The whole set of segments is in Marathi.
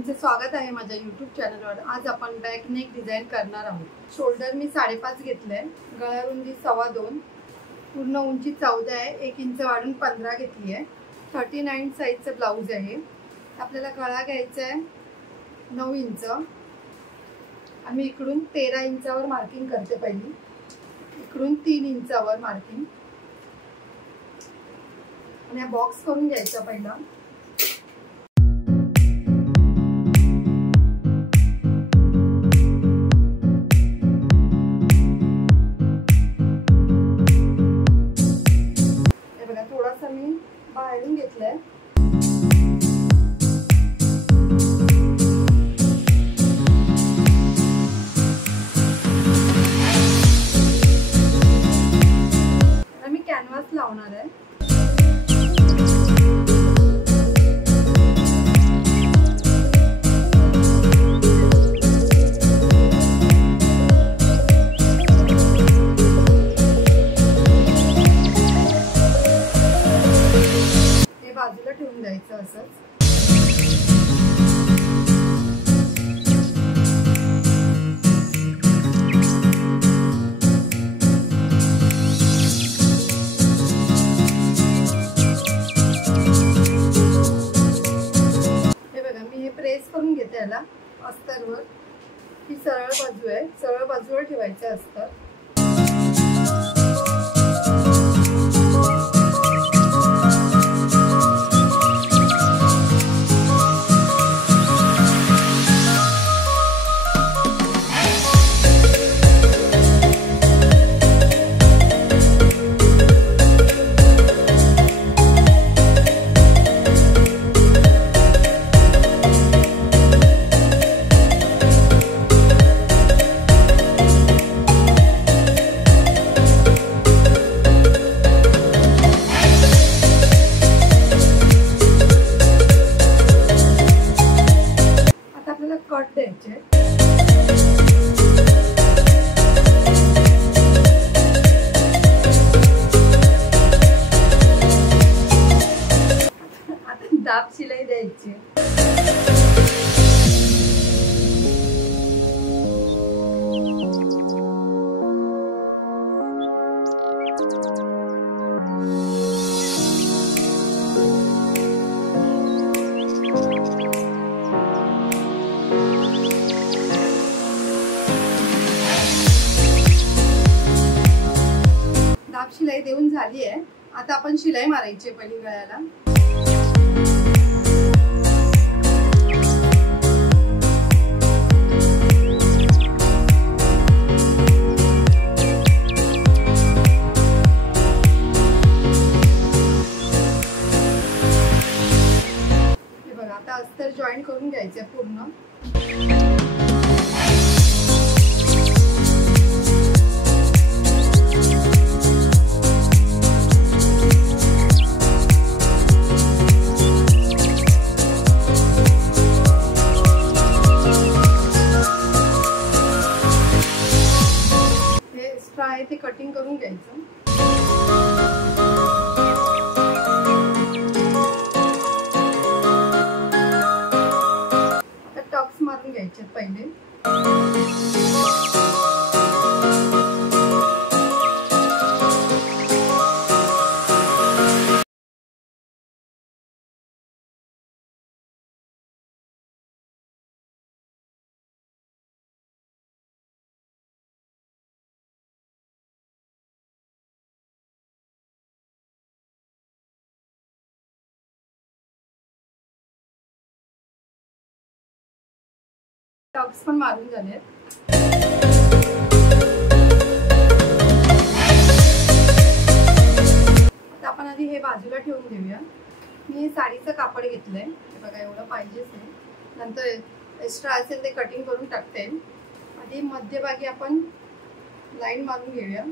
तुमचे स्वागत आहे माझ्या YouTube चॅनलवर। आज आपण बॅक नेक डिझाइन करणार आहोत। शोल्डर मी 5.5 घेतले, गळा रुंदी 2.25, पूर्ण उंची 14 आहे, 1 इंच वाढून 15 घेतली आहे। 39 साइजचं ब्लाउज आहे। आपल्याला गळा घ्यायचा आहे 9 इंच। आम्ही इकडून 13 इंचावर मार्किंग करते। पहिली इकडून 3 इंचावर मार्किंग आणि बॉक्स करून घ्यायचा पहिला। थोडासा मी बाहेरून घेतलाय। मी कॅनव्हास लावणार आहे। बाजूला ठेवून द्यायचं असंच। हे बघा मी हे प्रेस करून घेते याला अस्तरवर। ही सरळ बाजू आहे, सरळ बाजूवर ठेवायचं अस्तर। कट द्यायचे। आता दाब शिलाई द्यायची। शिलाई देऊन झाली आहे। आता आपण शिलाई मारायची पहिली गळ्याला। हे बघा आता अस्तर जॉईन करून घ्यायचे पूर्ण। आहे ते कटिंग करून घ्यायचं। आता टक्स मारून घ्यायचे पहिले। टक्स पण मारून झाले। आता आपण आधी हे बाजूला ठेवून देऊया। मी साडीचं कापड घेतलंय, हे बघा एवढं पाहिजेच नाही, नंतर एक्स्ट्रा असेल ते कटिंग करून टाकते। आधी मध्यभागी आपण लाईन मारून घेऊया।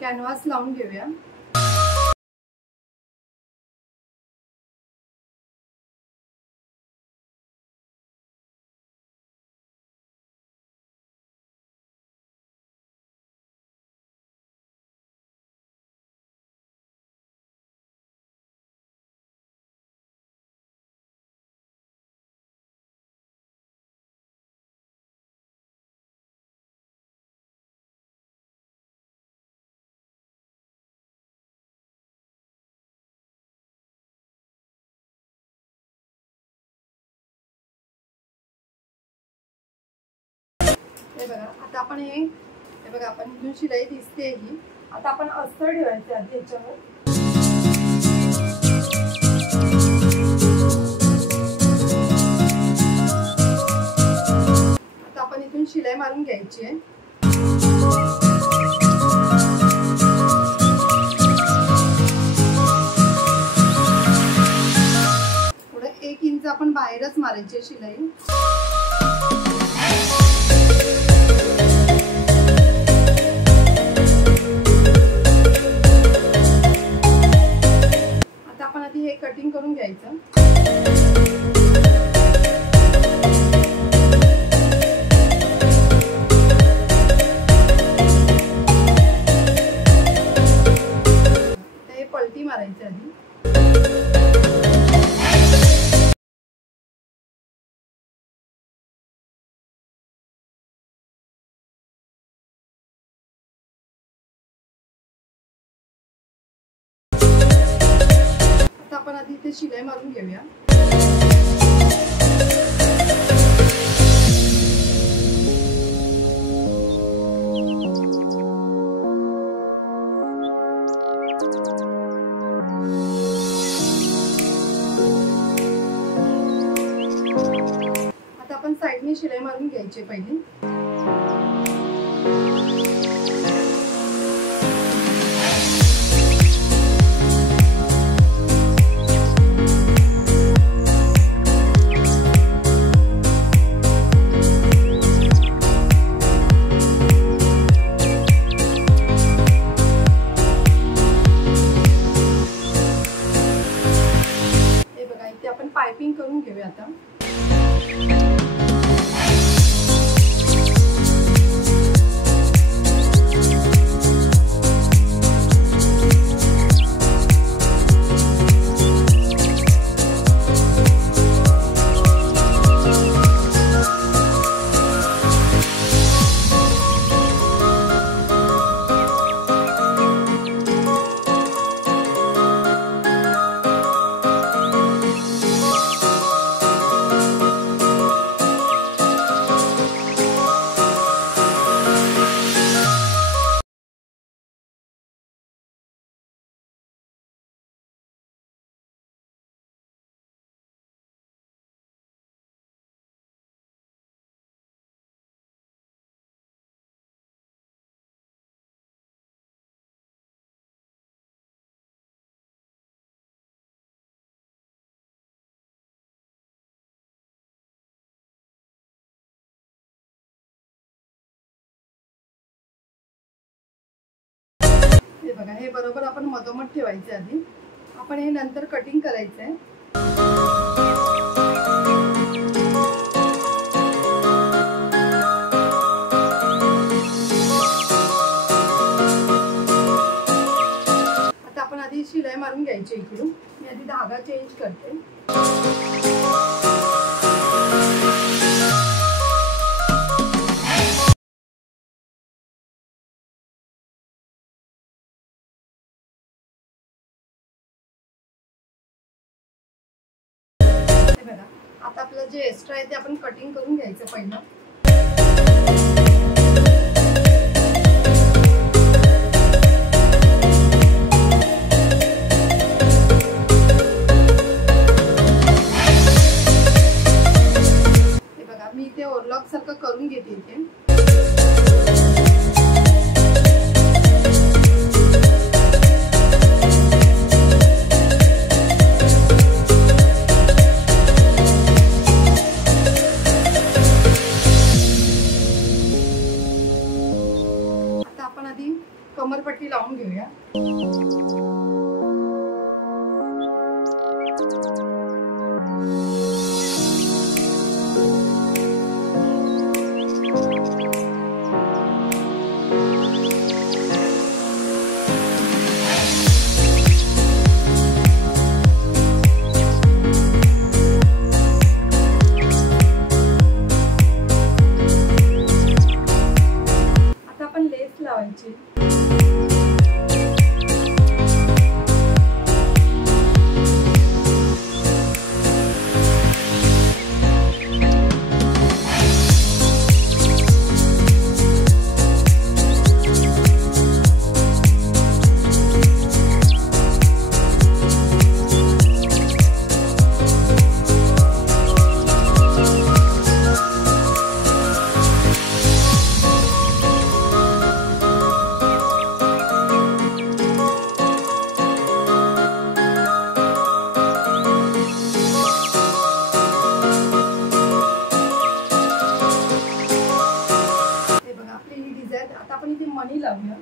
कॅनव्हास लावून घेऊया। हे बघा आता आपण हे बघा आपण इथून शिलाई दिसते ही। आता आपण अस्तर ठेवायचे आधी याच्यावर। आता आपण इथून शिलाई मारून घ्यायची आहे। थोडं 1 इंच आपण बाहेरच मारायची शिलाई। हे कटिंग करून घ्यायचं। हे पलटी मारायची आधी। आपण आधी इथे शिलाई मारून घेऊया। आता आपण साइडने शिलाई मारून घ्यायची पहिली। आपण पाइपिंग करून घेऊया आता। हे बघा हे बरोबर आपण मधोमध ठेवायचे आधी। आपण हे नंतर कटिंग करायचं आहे। आता आपण आधी शिलाई मारून घ्यायची इकडून। मी आधी धागा चेंज करते। आता आपलं जे एक्स्ट्रा आहे ते आपण कटिंग करून घ्यायचं पहिलं। हे बघा मी इथे ओव्हरलॉक सारखं करून घेते इथे। कमरपट्टी लावून घेऊया. लावायची. आता आपण इथे मणी लावूया.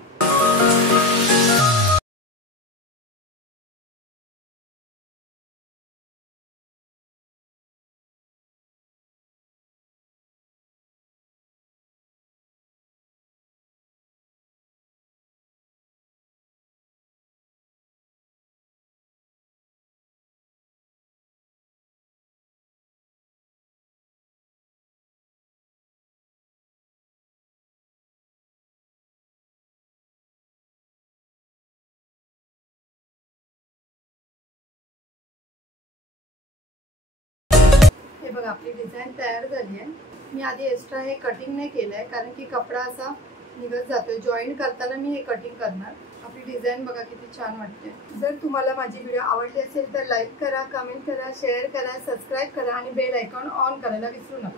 हे बघा आपली डिझाईन तयार झाली आहे. मी आधी एक्स्ट्रा हे कटिंग नाही केलंय कारण की कपडा असा निघत जातोय. जॉईन करताना मी हे कटिंग करणार. आपली डिझाईन बघा किती छान वाटते. जर तुम्हाला माझी व्हिडिओ आवडली असेल तर लाईक करा, कमेंट करा, शेअर करा, सबस्क्राईब करा आणि बेल आयकॉन ऑन करायला विसरू नका.